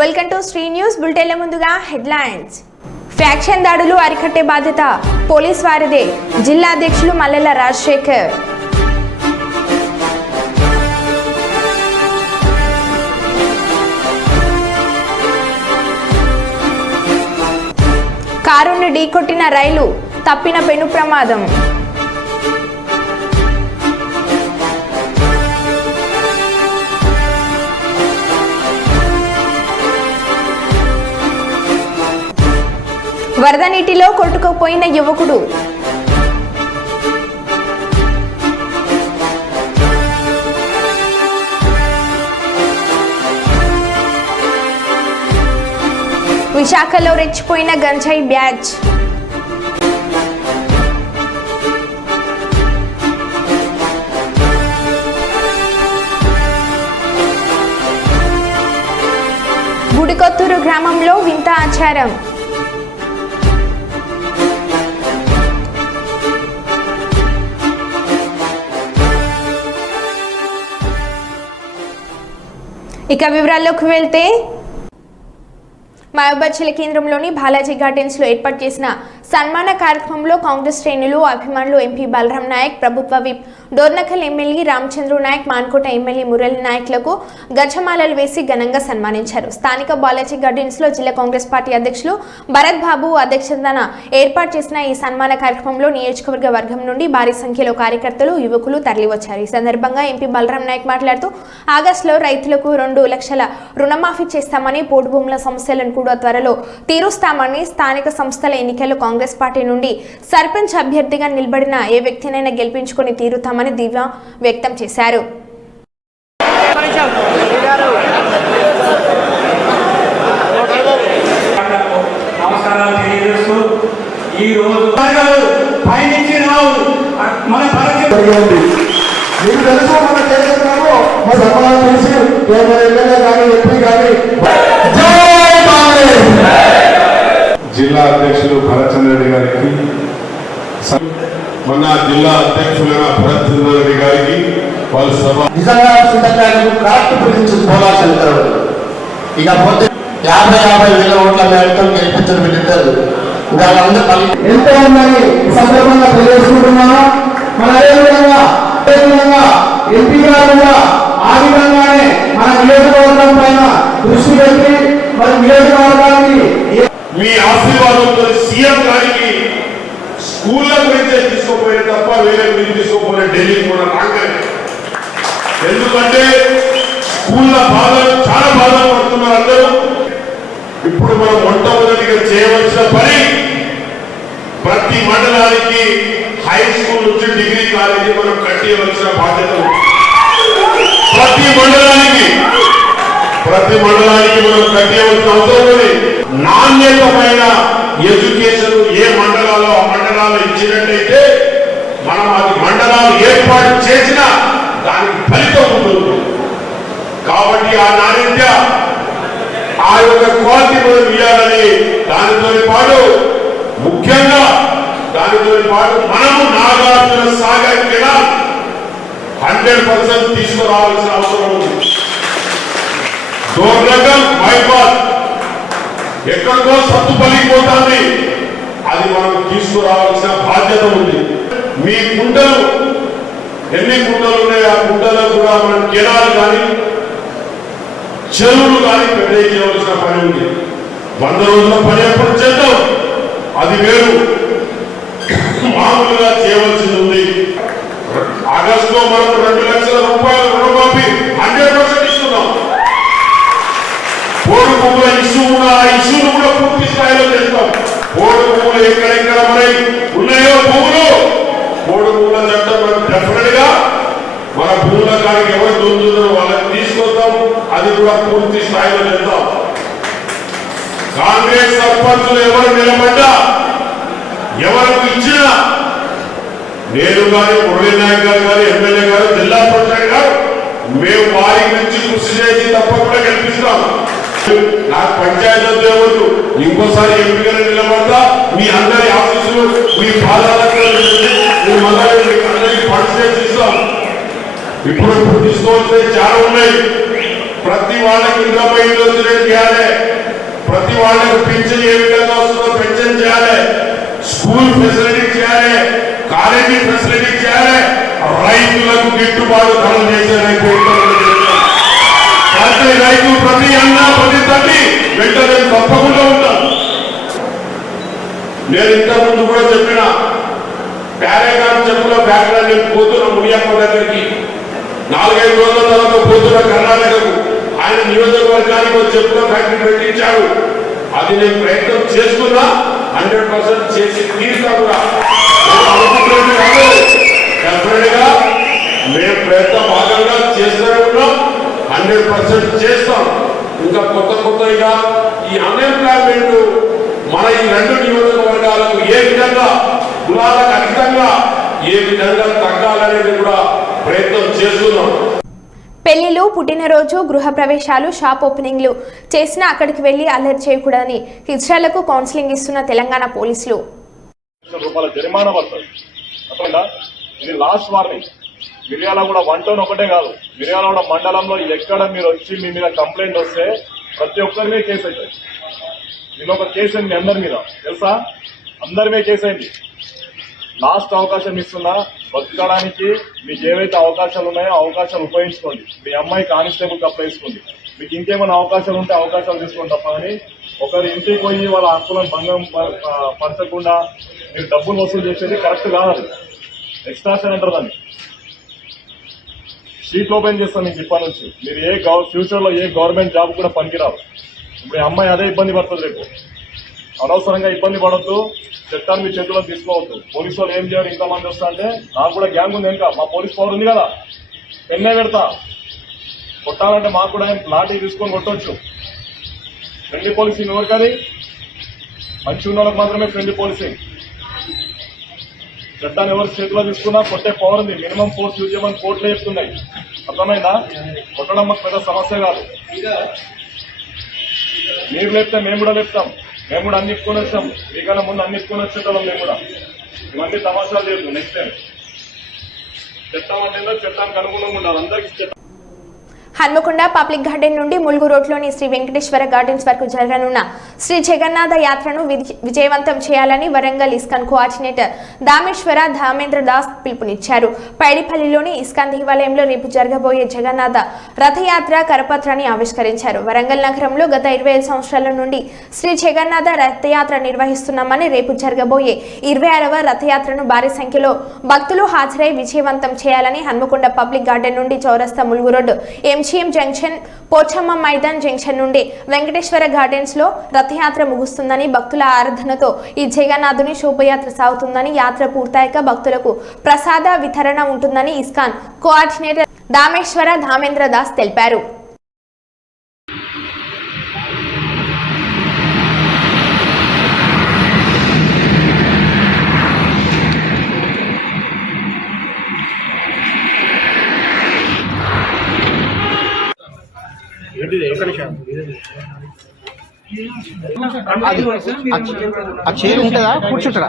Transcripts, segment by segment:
Welcome to Shri news బులెటిన్ల ముందుగా headlines. Faction దాడులు అరికట్టే బాధ్యత పోలీస్ వారిదే, జిల్లా అధ్యక్షులు మల్లెల రాజశేఖర్. కారును ఢీకొట్టిన రైలు, తప్పిన పెను ప్రమాదం. వరద నీటిలో కొట్టుకుపోయిన యువకుడు. విశాఖలో రెచ్చిపోయిన గంజాయి బ్యాచ్. గుడికొత్తూరు గ్రామంలో వింత ఆచారం. ఇక వివరాల్లోకి వెళ్తే మహబూబాబాద్ జిల్లా కేంద్రంలోని బాలాజీ గార్డెన్స్ లో ఏర్పాటు చేసిన సన్మాన కార్యక్రమంలో కాంగ్రెస్ శ్రేణులు, అభిమానులు, ఎంపీ బలరాం నాయక్, ప్రభుత్వ whip Dornakal MLA Ramachandra Naik, Manukota MLA Murali నాయక్లకు గజమాలలు వేసి ఘనంగా సన్మానించారు. స్థానిక బాలాజీ గార్డెన్స్ లో జిల్లా కాంగ్రెస్ పార్టీ అధ్యక్షులు భరత్ బాబు అధ్యక్షతన ఏర్పాటు చేసిన ఈ సన్మాన కార్యక్రమంలో నియోజకవర్గ వర్గం నుండి భారీ సంఖ్యలో కార్యకర్తలు, యువకులు తరలివచ్చారు. ఈ సందర్భంగా ఎంపీ బలరాం నాయక్ మాట్లాడుతూ ఆగస్టులో రైతులకు 2 లక్షల రుణమాఫీ చేస్తామని, పోడు భూముల సమస్యలను కూడా త్వరలో తీరుస్తామని, స్థానిక సంస్థల ఎన్నికల్లో కాంగ్రెస్ పార్టీ నుండి సర్పంచ్ అభ్యర్థిగా నిలబడిన ఏ వ్యక్తినైనా గెలిపించుకొని తీరుతామని ధీమా వ్యక్తం చేశారు. జిల్లా అధ్యక్షులు భరత్ చంద్రెడ్డి గారికి, మన జిల్లా అధ్యక్షులైన భరత్ చంద్రెడ్డి గారికి వాళ్ళు సభ నిజంగా క్రాఫ్ట్ గురించి పోలాల్సింటారు. ఇకపోతే 50,000 ఓట్ల మేరతో గెలిపించడం పెట్టారు. ఎంతో ఉన్నాయి సందర్భంగా తెలియజేసుకుంటున్నాము. మన అదేవిధంగా ఎంపీ గారు కూడా ఆ విధంగానే మన నియోజకవర్గం పైన దృష్టి పెట్టి మరి నియోజకవర్గానికి మీ ఆశీర్వాదంతో సీఎం గారికి స్కూళ్ళ గురించే తీసుకోపోయే తప్ప వేరే గురించి తీసుకోపోయే ఢిల్లీ కూడా రాగానే. ఎందుకంటే స్కూళ్ళ బాధలు చాలా బాధలు పడుతున్నారు అందరూ. ఇప్పుడు మనం మొట్టమొదటిగా చేయవలసిన పని ప్రతి మండలానికి హై స్కూల్ నుంచి డిగ్రీ కాలేజీ మనం కట్టియవలసిన బాధ్యత ఉంది. ప్రతి మండలానికి మనం కట్టియవలసిన అవసరం ఉంది. నాణ్యతమైన ఎడ్యుకేషన్ ఏ మండలాల్లో ఆ మండలాల్లో ఇచ్చినట్టయితే మనం అది మండలాలు ఏర్పాటు చేసినా దానికి ఫలితం ఉంటుంది. కాబట్టి ఆ నాణ్యత, ఆ యొక్క క్వాలిటీ మనం ఇవ్వాలని, దానితో పాటు ముఖ్యంగా మనము నాగార్జున సాగర్ కెనాల్ 100% తీసుకురావాల్సిన అవసరం ఉంది. డోర్నకల్ బైపాస్ ఎక్కడికో సత్తు పలిగిపోతుంది, అది మనం తీసుకురావాల్సిన బాధ్యత ఉంది. మీ కుంటలు ఎన్ని కుంటలు ఉన్నాయి, ఆ కుంటలకు కూడా మనం కెనాలు కానీ చెరువులు కానీ పెద్ద చేయవలసిన పని ఉంది. 100 రోజుల పని ఎప్పుడు చేద్దాం, అది వేరు. మామూలుగా చేయవలసింది ఉంది. ఆగస్టులో మనం 2 లక్షల రూపాయల రుణమాఫీ 100% ఇస్తున్నాం. పోడు భూముల ఇష్యూ కూడా, ఆ ఇష్యూను కూడా పూర్తి స్థాయిలో చేస్తాం. పోడు భూములు ఎక్కడెక్కడ మనకి ఉన్నాయో భూములు, పోడు భూముల చట్టం మనం డెఫినెట్ గా మన భూముల కాడికి ఎవరు దొరుకుతున్నారో వాళ్ళకి తీసుకొస్తాం. అది కూడా పూర్తి స్థాయిలో చేద్దాం. కాంగ్రెస్ సర్పంచులు ఎవరు నిలబడ్డా, ఎవరికి ఇచ్చినా, నేను కానీ మురళీ నాయక్ గారు కానీ ఎమ్మెల్యే గారు, జిల్లా ప్రెసిడెంట్ గారు, మేము వారి నుంచి కృషి చేసి తప్పకుండా గెలిపిస్తాం. నాకు పంచాయతీ ఉద్యోగులు ఇంకోసారి ఎంపీగా నిలబడతా, మీ అందరి ఆఫీసులు, మీ పాదాలకు అందరికి ఫండ్స్ ఇస్తాం. ఇప్పుడు తీసుకోవాల్సినవి చాలా ఉన్నాయి. ప్రతి వాళ్ళకి ఇంద్రపై చేయాలి, ప్రతి వాళ్ళకి పింఛన్ ఏ విధంగా వస్తుందో పెన్షన్ చేయాలి, స్కూల్ ఫెసిలిటీ చేయాలి, కాలేజీ ఫెసిలిటీ చేయాలి, రైతులకు గిట్టుబాటు ధర చేసే ప్రతి రైతు, ప్రతి అన్న, ప్రతి తల్లి వెంట నేను తప్పకుండా ఉంటాను. నేను ఇంతకుముందు కూడా చెప్పిన ప్యారేగాన్ చెప్పుల ఫ్యాక్టరీ నేను పోతున్న మునియప్ప దగ్గరికి 4-5 రోజుల తర్వాత పోతున్న కర్ణాటకకు. ఆయన నియోజకవర్గానికి ఒక చెప్పుల ఫ్యాక్టరీ పెట్టించాడు. అది నేను ప్రయత్నం చేస్తున్నా, 100% చేసి తీరుతా కూడా. డెఫినెట్ గా మేము ప్రయత్నం భాగంగా చేస్తూనే ఉన్నాం, 100% చేస్తాం. ఇంకా కొత్తగా ఈ అన్ఎంప్లాయ్మెంట్ మన ఈ 2 నియోజకవర్గాలకు ఏ విధంగా కులాలకు అతీతంగా ఏ విధంగా తగ్గాలనేది కూడా ప్రయత్నం చేస్తున్నాం. పెళ్లిలు, పుట్టినరోజు, గృహ ప్రవేశాలు, షాప్ ఓపెనింగ్లు చేసినా అక్కడికి వెళ్లి అల్లరి చేయకూడదని హిజ్రాలకు కౌన్సిలింగ్ ఇస్తున్న తెలంగాణ పోలీసులు. రూపాయల జరిమానా పడుతుంది. ఇది లాస్ట్ వార్నింగ్. మిర్యాలగూడ 1 టౌన్ ఒకటే కాదు, మిర్యాలగూడ మండలంలో ఎక్కడ మీరు వచ్చి మీ మీద కంప్లైంట్ వస్తే ప్రతి ఒక్కరి మీద కేసు అవుతుంది. నేను ఒక కేసు అయింది మీ అందరి మీద తెలుసా, అందరి మీద కేసు అయింది. లాస్ట్ అవకాశం ఇస్తున్నా, బతకడానికి మీకు ఏవైతే అవకాశాలు ఉన్నాయో అవకాశాలు ఉపయోగించుకోండి. మీ అమ్మాయి కానిస్టేబుల్కి అప్లై చేసుకోండి. మీకు ఇంకేమైనా అవకాశాలు ఉంటే అవకాశాలు తీసుకోండి తప్ప అని ఒకరి ఇంటికి పోయి వాళ్ళ హక్కులను భంగం పరచకుండా మీరు డబ్బులు వసూలు చేసేది కరెక్ట్ కాదు. ఎక్స్ట్రాషన్ అంటారు దాన్ని. షీట్ ఓపెన్ చేస్తాను మీకు ఇప్పటి నుంచి. మీరు ఫ్యూచర్లో ఏ గవర్నమెంట్ జాబ్ కూడా పనికిరావు. ఇప్పుడు అమ్మాయి అదే ఇబ్బంది పడుతుంది. రేపు అనవసరంగా ఇబ్బంది పడద్దు, చట్టాన్ని మీ చేతుల్లో తీసుకోవద్దు. పోలీసు వాళ్ళు ఏం చేయరు, ఇంకా మంది వస్తా అంటే నాకు కూడా గ్యాంగ్ ఉంది వెనుక, మా పోలీస్ పవర్ ఉంది కదా, పెన్నే పెడతా. కొట్టాలంటే మాకు కూడా లాఠీ తీసుకొని కొట్టవచ్చు. Friendly policing ఎవరికది? మంచి ఉన్న వాళ్ళకి మాత్రమే ఫ్రెండ్లీ పోలీసింగ్. చట్టాన్ని ఎవరు చేతిలో తీసుకున్నా కొట్టే పవర్ ఉంది. మినిమం ఫోర్స్ యూజ్ చేయమని కోర్టులో చెప్తున్నాయి. అర్థమైందా? కొట్టడం మాకు పెద్ద సమస్య కాదు. మీరు లేపితే మేము కూడా లేపుతాం. మేము కూడా అన్ని ఇప్పుకొని వచ్చాం. మీకన్నా ముందు అన్ని ఇప్పుకొని వచ్చేటోళ్ళం మేము కూడా. ఇవన్నీ తమాషాలు లేదు. నెక్స్ట్ టైం చట్టం అంటే చట్టానికి అనుగుణంగా ఉండాలి. అందరికీ హన్మకొండ పబ్లిక్ గార్డెన్ నుండి ములుగు రోడ్లోని శ్రీ వెంకటేశ్వర గార్డెన్స్ వరకు జరగనున్న శ్రీ జగన్నాథ యాత్రను విజయవంతం చేయాలని వరంగల్ ఇస్కాన్ కోఆర్డినేటర్ దామేశ్వర ధామేంద్ర దాస్ పిలుపునిచ్చారు. పైడిపల్లిలోని ఇస్కాన్ దేవాలయంలో రేపు జరగబోయే జగన్నాథ రథయాత్ర కరపత్రాన్ని ఆవిష్కరించారు. వరంగల్ నగరంలో గత 25 సంవత్సరాల నుండి శ్రీ జగన్నాథ రథయాత్ర నిర్వహిస్తున్నామని రేపు జరగబోయే 26వ రథయాత్రను భారీ సంఖ్యలో భక్తులు హాజరై విజయవంతం చేయాలని హన్మకొండ పబ్లిక్ గార్డెన్ నుండి చౌరస్తా Mulugu road MGM junction Pochamma Maidan junction నుండి వెంకటేశ్వర గార్డెన్స్ లో రథయాత్ర ముగుస్తుందని, భక్తుల ఆరాధనతో ఈ జగన్నాథుని శోభయాత్ర సాగుతుందని, యాత్ర పూర్తయ్యాక భక్తులకు ప్రసాద వితరణ ఉంటుందని ఇస్కాన్ కోఆర్డినేటర్ దామేశ్వర ధామేంద్ర దాస్ తెలిపారు. ఆ చైర్ ఉంటుందా, కూర్చుంటారా?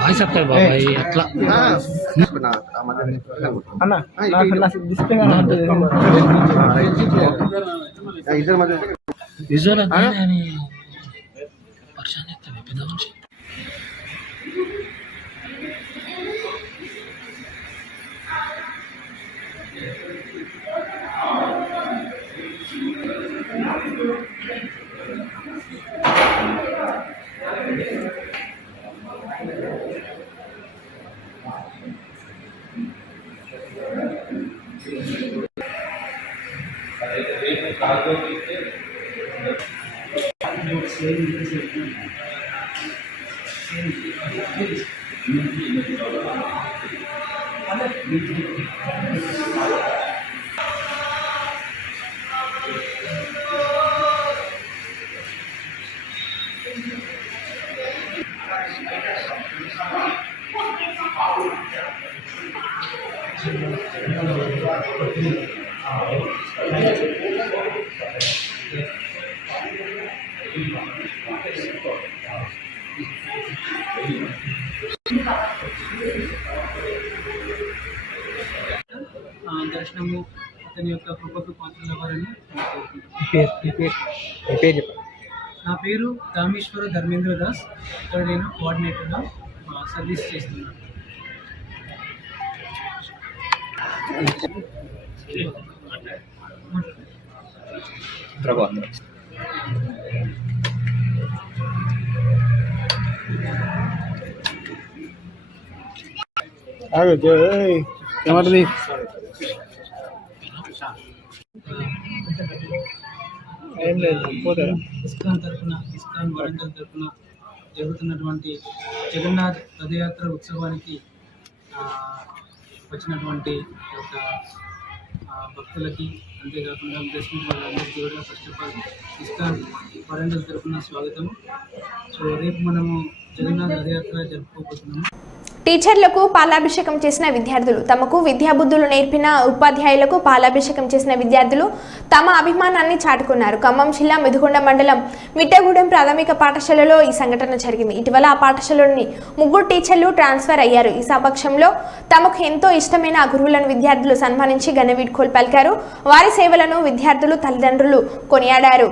వాయిస్ చెప్తారు బాబాయ్ అట్లా ఇద్దరు మధ్య దర్శనము అతని యొక్క కృపకు పాత్రలవ్వాలని నా పేరు రామేశ్వర ధర్మేంద్ర దాస్. ఇక్కడ నేను కోఆర్డినేటర్గా సర్వీస్ చేస్తున్నాను. ఏమంటుంది ఏం లేదు పోతారా ఇస్కాన్ వరంగల్ తరఫున జరుగుతున్నటువంటి జగన్నాథ్ రథయాత్ర ఉత్సవానికి వచ్చినటువంటి యొక్క భక్తులకి, అంతేకాకుండా ప్రెసిడెంట్ వాళ్ళందరికీ కూడా first of all ISKCON Warangal తరఫున స్వాగతం. సో రేపు మనము జగన్నాథ్ రథయాత్ర జరుపుకోబోతున్నాము. టీచర్లకు పాలాభిషేకం చేసిన విద్యార్థులు. తమకు విద్యాబుద్ధులు నేర్పిన ఉపాధ్యాయులకు పాలాభిషేకం చేసిన విద్యార్థులు తమ అభిమానాన్ని చాటుకున్నారు. ఖమ్మం జిల్లా మెదుగొండ మండలం మిట్టగూడెం ప్రాథమిక పాఠశాలలో ఈ సంఘటన జరిగింది. ఇటీవల ఆ పాఠశాలలోని 3 టీచర్లు ట్రాన్స్ఫర్ అయ్యారు. ఈ సమక్షంలో తమకు ఎంతో ఇష్టమైన ఆ గురువులను విద్యార్థులు సన్మానించి ఘన వీడ్కోలు పలికారు. వారి సేవలను విద్యార్థులు, తల్లిదండ్రులు కొనియాడారు.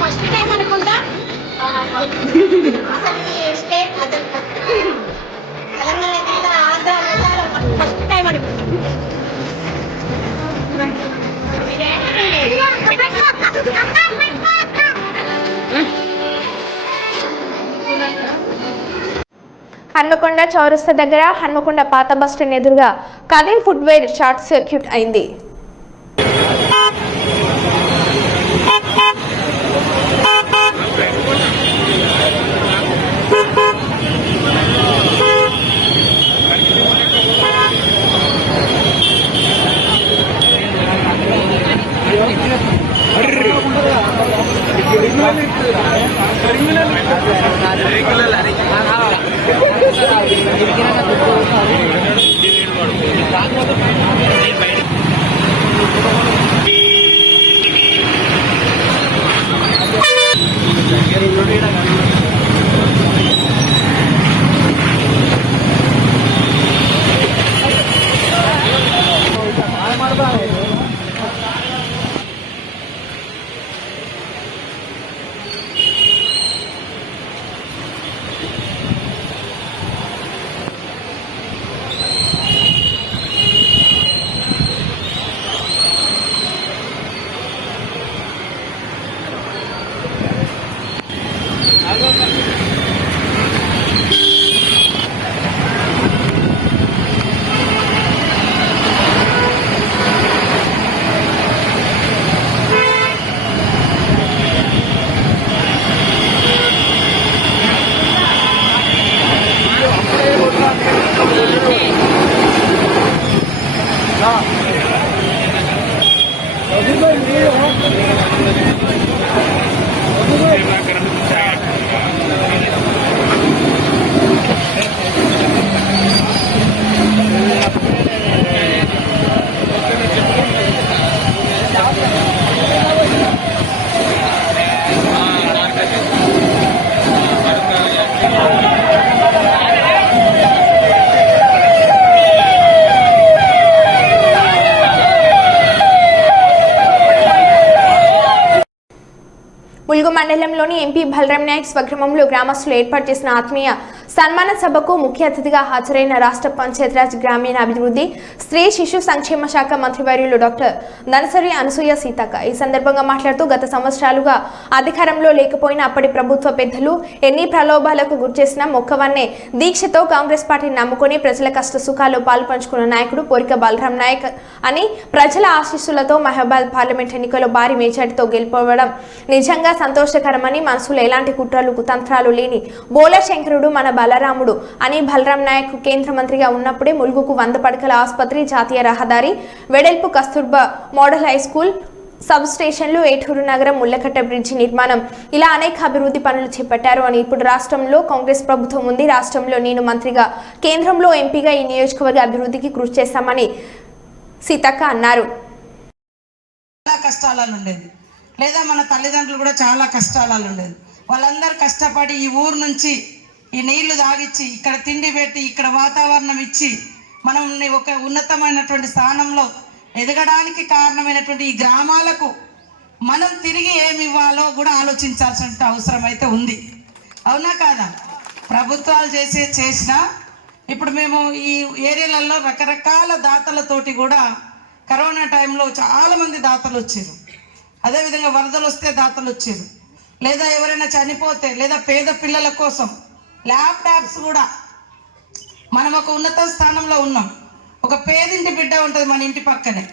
ఫస్ట్ టైం అనుకుంటా తెలంగాణ ఆంధ్ర ఫస్ట్ టైం అనుకుంటా. హన్మకొండ చౌరస్తా దగ్గర హన్మకొండ పాత బస్టాండ్ ఎదురుగా కదీం ఫుట్వేర్ షార్ట్ సర్క్యూట్ అయింది. మండలంలోని ఎంపీ బలరాం నాయక్ స్వగ్రామంలో గ్రామస్తులు ఏర్పాటు చేసిన ఆత్మీయ సన్మాన సభకు ముఖ్య అతిథిగా హాజరైన రాష్ట్ర పంచాయతీరాజ్ గ్రామీణాభివృద్ధి స్త్రీ శిశు సంక్షేమ శాఖ మంత్రివర్యులు డాక్టర్ దనసరి అనసూయ సీతక్క ఈ సందర్భంగా మాట్లాడుతూ గత సంవత్సరాలుగా అధికారంలో లేకపోయినా అప్పటి ప్రభుత్వ పెద్దలు ఎన్ని ప్రలోభాలకు గురిచేసినా మొక్కవన్నే దీక్షతో కాంగ్రెస్ పార్టీని నమ్ముకొని ప్రజల కష్ట సుఖాల్లో పాల్పంచుకున్న నాయకుడు పోరిక బలరాం నాయక్ అని ప్రజల ఆశీస్సులతో మహబాద్ పార్లమెంట్ ఎన్నికల్లో భారీ మెజార్టీతో గెలుపొందడం నిజంగా సంతోషకరమని మనసులో ఎలాంటి కుట్రలు కుతంత్రాలు లేని బోల శంకరుడు మన బలరాముడు అని బలరాం నాయక్ కేంద్ర మంత్రిగా ఉన్నప్పుడే ములుగుకు 100 పడకల ఆసుపత్రి, జాతీయ రహదారి, వెడల్పు Kasturba model high school, sub స్టేషన్లు, ఏటూరు నగరం, ముల్లకట్ట బ్రిడ్జి నిర్మాణం ఇలా అనేక అభివృద్ధి పనులు చేపట్టారు అని ఇప్పుడు రాష్ట్రంలో కాంగ్రెస్ ప్రభుత్వం ఉంది. రాష్ట్రంలో నేను మంత్రిగా, కేంద్రంలో ఎంపీగా ఈ నియోజకవర్గ అభివృద్ధికి కృషి చేస్తామని సీతక్క అన్నారు. చాలా కష్టాలలో ఉండేది, లేదా మన తల్లిదండ్రులు కూడా చాలా కష్టాలలో ఉండేది. వాళ్ళందరూ కష్టపడి ఈ ఊరు నుంచి ఈ నీళ్లు తాగిచ్చి, ఇక్కడ తిండి పెట్టి, ఇక్కడ వాతావరణం ఇచ్చి మనం ఒక ఉన్నతమైనటువంటి స్థానంలో ఎదగడానికి కారణమైనటువంటి ఈ గ్రామాలకు మనం తిరిగి ఏమి ఇవ్వాలో కూడా ఆలోచించాల్సిన అవసరం అయితే ఉంది. అవునా కాదా? ప్రభుత్వాలు చేసినా ఇప్పుడు మేము ఈ ఏరియాలలో రకరకాల దాతలతోటి కూడా కరోనా టైంలో చాలామంది దాతలు వచ్చారు. అదేవిధంగా వరదలు వస్తే దాతలు వచ్చారు, లేదా ఎవరైనా చనిపోతే, లేదా పేద పిల్లల కోసం ల్యాప్టాప్స్ కూడా. మనం ఒక ఉన్నత స్థానంలో ఉన్నాం. ఒక పేదింటి బిడ్డ ఉంటుంది మన ఇంటి పక్కనే,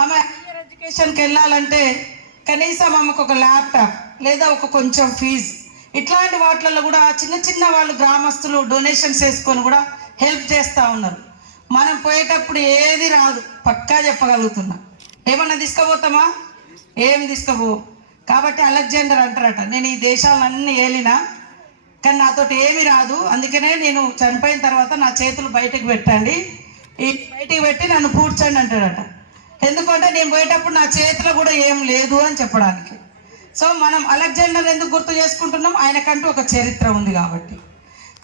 ఆమె హైయర్ ఎడ్యుకేషన్కి వెళ్ళాలంటే కనీసం ఆమెకు ఒక ల్యాప్టాప్ లేదా ఒక కొంచెం ఫీజు, ఇట్లాంటి వాటిలలో కూడా చిన్న చిన్న వాళ్ళు గ్రామస్తులు డొనేషన్స్ వేసుకొని కూడా హెల్ప్ చేస్తూ ఉన్నారు. మనం పోయేటప్పుడు ఏది రాదు, పక్కా చెప్పగలుగుతున్నా. ఏమన్నా తీసుకుపోతామా? ఏం తీసుకుపో. కాబట్టి అలెగ్జాండర్ అంటారట, నేను ఈ దేశాలన్నీ ఏలినా కానీ నాతోటి ఏమి రాదు, అందుకనే నేను చనిపోయిన తర్వాత నా చేతులు బయటకు పెట్టండి, ఈ బయటికి పెట్టి నన్ను పూడ్చండి అంటాడట. ఎందుకంటే నేను పోయేటప్పుడు నా చేతిలో కూడా ఏం లేదు అని చెప్పడానికి. సో మనం అలెగ్జాండర్ ఎందుకు గుర్తు చేసుకుంటున్నాం? ఆయనకంటూ ఒక చరిత్ర ఉంది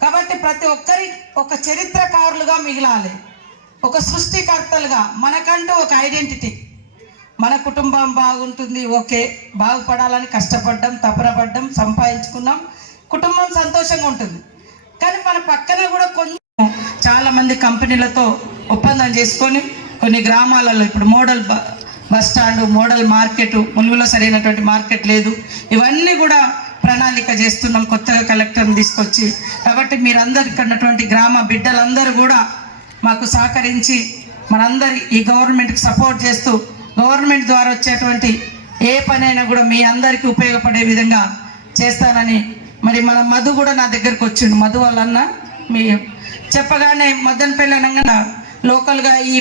కాబట్టి ప్రతి ఒక్కరి ఒక చరిత్రకారులుగా మిగిలాలి, ఒక సృష్టికర్తలుగా. మనకంటూ ఒక ఐడెంటిటీ, మన కుటుంబం బాగుంటుంది, ఓకే, బాగుపడాలని కష్టపడ్డాం, తపనపడ్డాం, సంపాదించుకున్నాం, కుటుంబం సంతోషంగా ఉంటుంది. కానీ మన పక్కన కూడా కొంచెం చాలామంది కంపెనీలతో ఒప్పందం చేసుకొని కొన్ని గ్రామాలలో ఇప్పుడు model bus stand, model market, ములుగులో సరైనటువంటి మార్కెట్ లేదు, ఇవన్నీ కూడా ప్రణాళిక చేస్తున్నాం కొత్తగా కలెక్టర్ని తీసుకొచ్చి. కాబట్టి మీరందరు ఇక్కడ ఉన్నటువంటి గ్రామ బిడ్డలందరూ కూడా మాకు సహకరించి మనందరి ఈ గవర్నమెంట్కి సపోర్ట్ చేస్తూ గవర్నమెంట్ ద్వారా వచ్చేటువంటి ఏ పనైనా కూడా మీ అందరికీ ఉపయోగపడే విధంగా చేస్తానని. మరి మన మధు కూడా నా దగ్గరకు వచ్చిండు. మధు వాళ్ళన్న మీ చెప్పగానే మదనపల్లి అనగానే లోకల్గా ఈ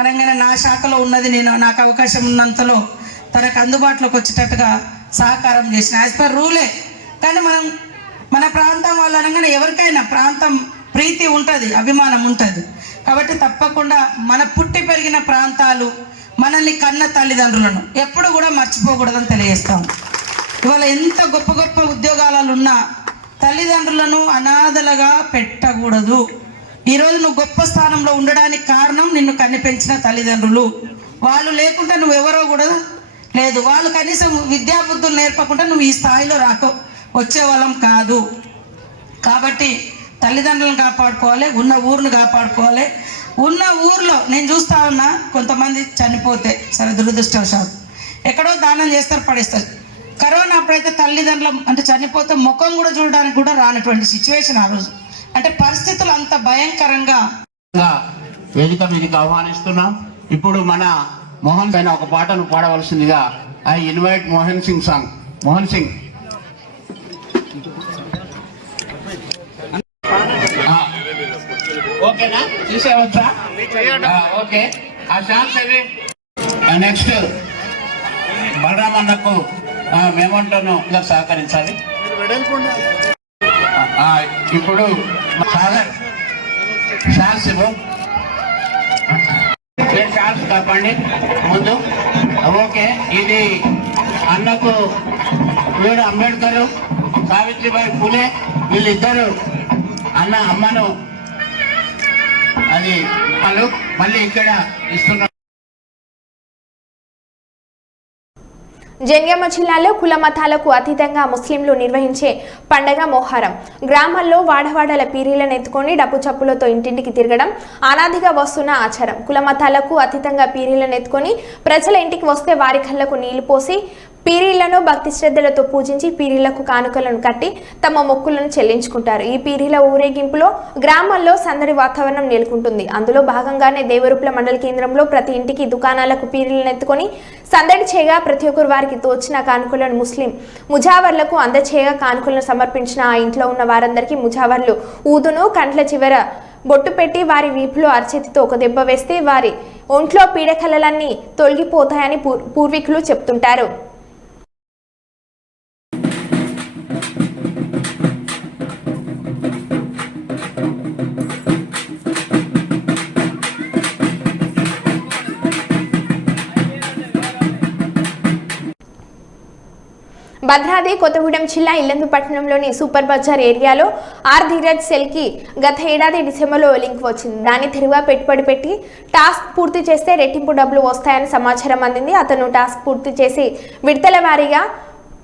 అనగానే నా శాఖలో ఉన్నది, నేను నాకు అవకాశం ఉన్నంతలో తనకు అందుబాటులోకి వచ్చేటట్టుగా సహకారం చేసిన యాజ్ పర్ రూలే. కానీ మనం మన ప్రాంతం వాళ్ళు అనగానే ఎవరికైనా ప్రాంతం ప్రీతి ఉంటుంది, అభిమానం ఉంటుంది. కాబట్టి తప్పకుండా మన పుట్టి పెరిగిన ప్రాంతాలు, మనల్ని కన్న తల్లిదండ్రులను ఎప్పుడు కూడా మర్చిపోకూడదని తెలియజేస్తాం. ఇవాళ ఎంత గొప్ప గొప్ప ఉద్యోగాలలో ఉన్నా తల్లిదండ్రులను అనాథలుగా పెట్టకూడదు. ఈరోజు నువ్వు గొప్ప స్థానంలో ఉండడానికి కారణం నిన్ను కనిపెంచిన తల్లిదండ్రులు. వాళ్ళు లేకుండా నువ్వెవరో కూడా లేదు. వాళ్ళు కనీసం విద్యాబుద్ధులు నేర్పకుండా నువ్వు ఈ స్థాయిలో వచ్చే వాళ్ళం కాదు. కాబట్టి తల్లిదండ్రులను కాపాడుకోవాలి, ఉన్న ఊరును కాపాడుకోవాలి. ఉన్న ఊర్లో నేను చూస్తా ఉన్నా కొంతమంది చనిపోతే సరే దురదృష్టవశాత్తు ఎక్కడో దానం చేస్తారు, పడేస్తారు. కరోనా అప్పుడైతే తల్లిదండ్రులు అంటే చనిపోతే ముఖం కూడా చూడడానికి కూడా రానటువంటి సిచ్యువేషన్ ఆ రోజు. అంటే పరిస్థితులు అంత భయంకరంగా వేదిక మీదకి ఆహ్వానిస్తున్నాం. ఇప్పుడు మన మోహన్ పైన ఒక పాటను పాడవలసిందిగా I invite Mohan Singh song. Mohan Singh ఓకేనా? తీసేవచ్చా? ఓకే. ఆ సాంగ్స్ అవి నెక్స్ట్ బలరాం అన్నకు మేమంటాను ఇలా సహకరించాలి. ఇప్పుడు ఛాన్స్ ఛాన్స్ కాపండి ముందు. ఓకే, ఇది అన్నకు వీడు అంబేద్కర్, సావిత్రిబాయి పూలే వీళ్ళిద్దరు అన్న అమ్మను అది వాళ్ళు మళ్ళీ ఇక్కడ ఇస్తున్నారు. జనగామ జిల్లాలో కుల మతాలకు అతీతంగా ముస్లింలు నిర్వహించే పండగ మొహరం. గ్రామాల్లో వాడవాడల పీరీలను ఎత్తుకొని డప్పు చప్పులతో ఇంటింటికి తిరగడం అనాదిగా వస్తున్న ఆచారం. కుల మతాలకు అతీతంగా పీరీలను ఎత్తుకొని ప్రజల ఇంటికి వస్తే వారి కళ్ళకు నీళ్లు పోసి పీరీలను భక్తి శ్రద్ధలతో పూజించి పీరీలకు కానుకలను కట్టి తమ మొక్కులను చెల్లించుకుంటారు. ఈ పీరీల ఊరేగింపులో గ్రామాల్లో సందడి వాతావరణం నెలకొంటుంది. అందులో భాగంగానే దేవరూప్ల మండల కేంద్రంలో ప్రతి ఇంటికి దుకాణాలకు పీరీలను ఎత్తుకొని సందడి చేయగా ప్రతి ఒక్కరు వారికి తోచిన కానుకలను ముస్లిం ముజావర్లకు అందచేయగా కానుకలను సమర్పించిన ఆ ఇంట్లో ఉన్న వారందరికీ ముజావర్లు ఊదును కంట్ల చివర బొట్టు పెట్టి వారి వీపులో అరచేతితో ఒక దెబ్బ వేస్తే వారి ఒంట్లో పీడకలలన్నీ తొలగిపోతాయని పూర్వీకులు చెప్తుంటారు. భద్రాద్రి కొత్తగూడెం జిల్లా ఇల్లందు పట్టణంలోని సూపర్ బజార్ ఏరియాలో ఆర్ ధీరజ్ సెల్కి గత ఏడాది డిసెంబర్లో లింక్ వచ్చింది. దాన్ని తిరుగుగా పెట్టుబడి పెట్టి టాస్క్ పూర్తి చేస్తే రెట్టింపు డబ్బులు వస్తాయని సమాచారం అందింది. అతను టాస్క్ పూర్తి చేసి విడతల వారీగా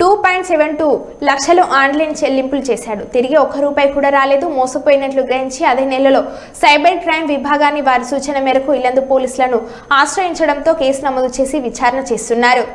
2.72 లక్షలు ఆన్లైన్ చెల్లింపులు చేశాడు. తిరిగి ₹1 కూడా రాలేదు. మోసపోయినట్లు గ్రహించి అదే నెలలో సైబర్ క్రైమ్ విభాగాన్ని వారి సూచన మేరకు ఇల్లందు పోలీసులను ఆశ్రయించడంతో కేసు నమోదు చేసి విచారణ చేస్తున్నారు.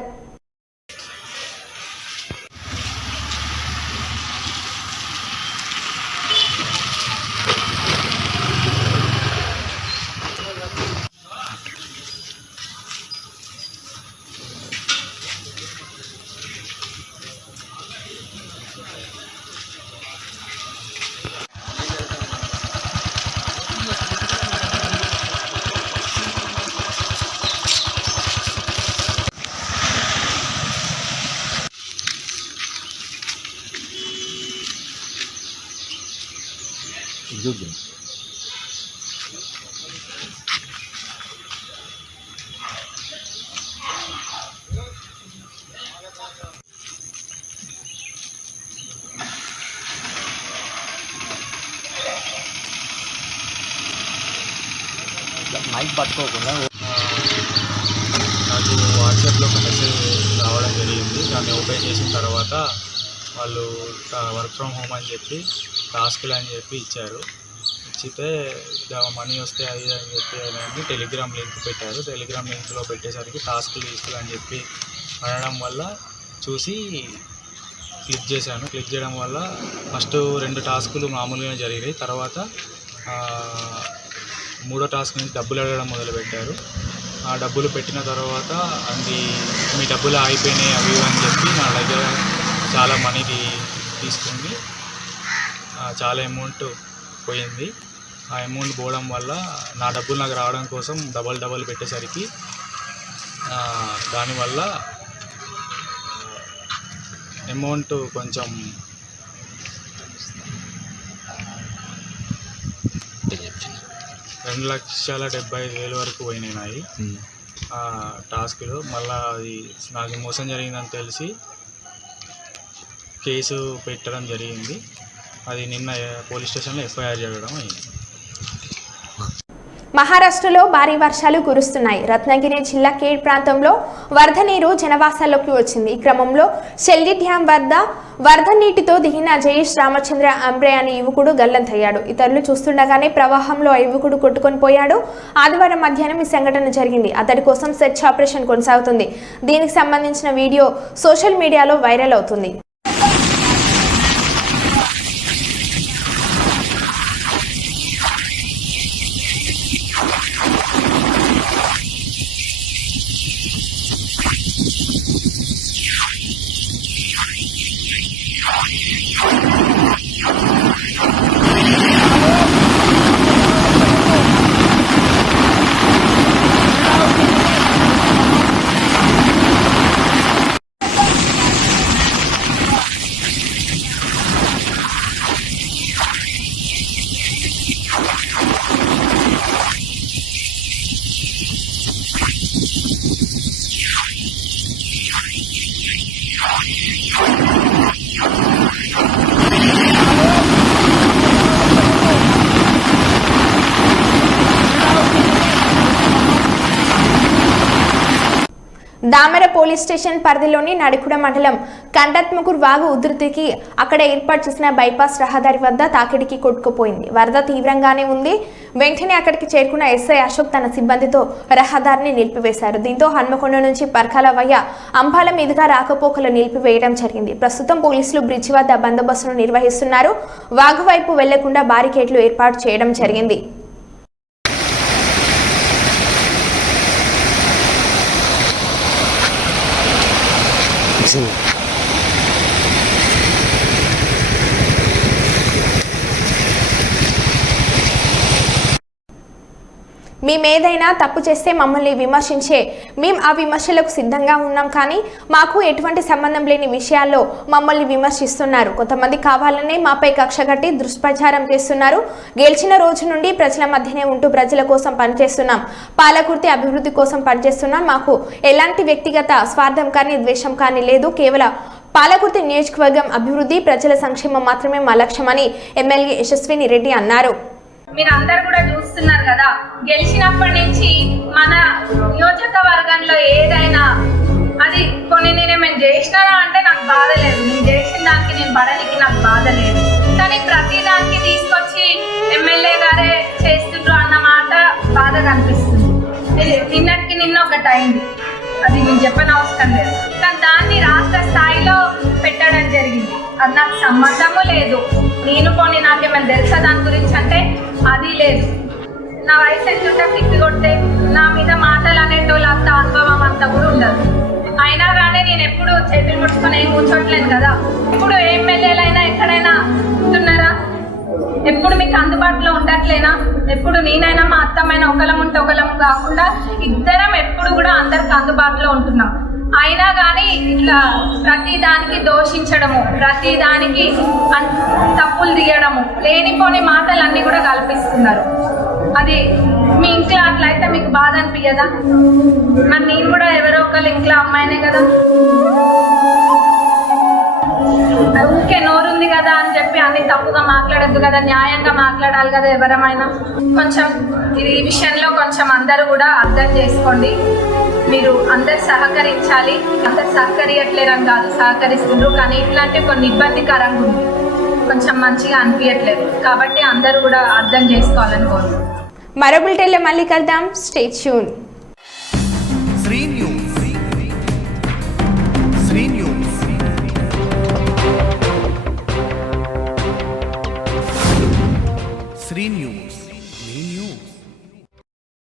మైక్ పట్టుకోకుండా నాకు వాట్సాప్లో ఒక మెసేజ్ రావడం జరిగింది. దాన్ని ఓపెన్ చేసిన తర్వాత వాళ్ళు వర్క్ ఫ్రమ్ హోమ్ అని చెప్పి టాస్క్లు అని చెప్పి ఇచ్చారు. ఇచ్చితే మనీ వస్తే అది అని చెప్పి అనేది టెలిగ్రామ్ లింక్ పెట్టారు. టెలిగ్రామ్ లింక్లో పెట్టేసరికి టాస్క్లు అని చెప్పి అనడం వల్ల చూసి క్లిక్ చేశాను. క్లిక్ చేయడం వల్ల ఫస్ట్ 2 టాస్కులు మామూలుగానే జరిగాయి. తర్వాత 3వ టాస్క్ నుంచి డబ్బులు అడగడం మొదలుపెట్టారు. ఆ డబ్బులు పెట్టిన తర్వాత అది మీ డబ్బులు అయిపోయినాయి అవి అని చెప్పి నా దగ్గర చాలా మనీ తీసుకుంది. చాలా అమౌంట్ పోయింది. ఆ అమౌంట్ పోవడం వల్ల నా డబ్బులు నాకు రావడం కోసం డబల్ పెట్టేసరికి దానివల్ల అమౌంట్ కొంచెం 2,70,000 వరకు పోయినాయి ఆ టాస్క్లో. మళ్ళీ అది నాకు మోసం జరిగిందని తెలిసి కేసు పెట్టడం జరిగింది. అది నిన్న పోలీస్ స్టేషన్లో ఎఫ్ఐఆర్ చేయడం అయింది. మహారాష్ట్రలో భారీ వర్షాలు కురుస్తున్నాయి. రత్నగిరి జిల్లా కేడ్ ప్రాంతంలో వరద నీరు జనవాసాల్లోకి వచ్చింది. ఈ క్రమంలో షెల్లి డ్యాం వద్ద వరద నీటితో దిగిన జయేష్ రామచంద్ర అంబ్రే అనే యువకుడు గల్లంతయ్యాడు. ఇతరులు చూస్తుండగానే ప్రవాహంలో ఆ యువకుడు కొట్టుకొని పోయాడు. ఆదివారం మధ్యాహ్నం ఈ సంఘటన జరిగింది. అతడి కోసం సెర్చ్ ఆపరేషన్ కొనసాగుతుంది. దీనికి సంబంధించిన వీడియో సోషల్ మీడియాలో వైరల్ అవుతుంది. దామెర పోలీస్ స్టేషన్ పరిధిలోని నడికుడ మండలం కంటత్ముకూర్ వాగు ఉధృతికి అక్కడ ఏర్పాటు చేసిన బైపాస్ రహదారి వద్ద తాకిడికి కొట్టుకుపోయింది. వరద తీవ్రంగానే ఉంది. వెంటనే అక్కడికి చేరుకున్న ఎస్ఐ అశోక్ తన సిబ్బందితో రహదారిని నిలిపివేశారు. దీంతో హన్మకొండ నుంచి పర్కాల వయ్య అంబాల మీదుగా రాకపోకలు నిలిపివేయడం జరిగింది. ప్రస్తుతం పోలీసులు బ్రిడ్జి వద్ద బందోబస్తును నిర్వహిస్తున్నారు. వాగు వైపు వెళ్లకుండా బారికేడ్లు ఏర్పాటు చేయడం జరిగింది. మేమేదైనా తప్పు చేస్తే మమ్మల్ని విమర్శించే మేము ఆ విమర్శలకు సిద్ధంగా ఉన్నాం. కానీ మాకు ఎటువంటి సంబంధం లేని విషయాల్లో మమ్మల్ని విమర్శిస్తున్నారు. కొంతమంది కావాలనే మాపై కక్షగట్టి దుష్ప్రచారం చేస్తున్నారు. గెలిచిన రోజు నుండి ప్రజల మధ్యనే ఉంటూ ప్రజల కోసం పనిచేస్తున్నాం. పాలకుర్తి అభివృద్ధి కోసం పనిచేస్తున్నాం. మాకు ఎలాంటి వ్యక్తిగత స్వార్థం కానీ ద్వేషం కానీ లేదు. కేవలం పాలకుర్తి నియోజకవర్గం అభివృద్ధి ప్రజల సంక్షేమం మాత్రమే మా లక్ష్యమని ఎమ్మెల్యే యశస్విని రెడ్డి అన్నారు. మీరందరూ కూడా చూస్తున్నారు కదా, గెలిచినప్పటి నుంచి మన నియోజకవర్గంలో ఏదైనా అది కొన్ని నేనేమైనా చేసినారా అంటే నాకు బాధ లేదు. నేను చేసిన దానికి నేను పడడానికి నాకు బాధ లేదు. కానీ ప్రతి దానికి తీసుకొచ్చి ఎమ్మెల్యే గారే చేస్తుండ్రు అన్న మాట బాధ కనిపిస్తుంది. నిన్నటికి నిన్న ఒకటి అయింది, అది నేను చెప్పని అవసరం లేదు. కానీ దాన్ని రాష్ట్ర స్థాయిలో పెట్టడం జరిగింది. అది నాకు సంబంధము లేదు. నేను పోనీ నాకేమైనా తెలుసా దాని గురించి అంటే అది లేదు. నా వయసు ఎంతుంటే పిచ్చి కొట్టే నా మీద మాటలు అనేటోళ్ళు అంత అనుభవం అంతా కూడా ఉండదు. అయినా కానీ నేను ఎప్పుడు చేతులు ముట్టుకొని ఏం కూర్చోట్లేదు కదా. ఇప్పుడు ఎమ్మెల్యేలైనా ఎక్కడైనా ఉంటున్నారా? ఎప్పుడు మీకు అందుబాటులో ఉండట్లేనా? ఎప్పుడు నేనైనా మా అత్తమైనా ఒకలం ఉంటే ఒకలం కాకుండా ఇద్దరం ఎప్పుడు కూడా అందరికి అందుబాటులో ఉంటున్నాం. అయినా కానీ ఇట్లా ప్రతి దానికి దోషించడము, ప్రతి దానికి తప్పులు దిగడము, లేనిపోని మాటలన్నీ కూడా కల్పిస్తున్నారు. అది మీ ఇంట్లో అట్లయితే మీకు బాధ అనిపించదా? మరి నేను కూడా ఎవరో ఒకళ్ళు ఇంట్లో అమ్మాయినే కదా. ఊరికే నోరుంది కదా అని చెప్పి అన్ని తప్పుగా మాట్లాడద్దు కదా, న్యాయంగా మాట్లాడాలి కదా ఎవరమైనా. కొంచెం ఈ విషయంలో కొంచెం అందరూ కూడా అర్థం చేసుకోండి. మీరు అందరు సహకరించాలి. అందరు సహకరియట్లేరని కాదు, సహకరిస్తుండ్రు. కానీ ఇట్లాంటి కొన్ని ఇబ్బందికరంగా ఉంది, కొంచెం మంచిగా అనిపించట్లేదు. కాబట్టి అందరూ కూడా అర్థం చేసుకోవాలని కోరుతున్నాను. మరో బులెటిన్లో మళ్ళీ కలుద్దాం. Stay tune. Sri news. Sri news. Sri news.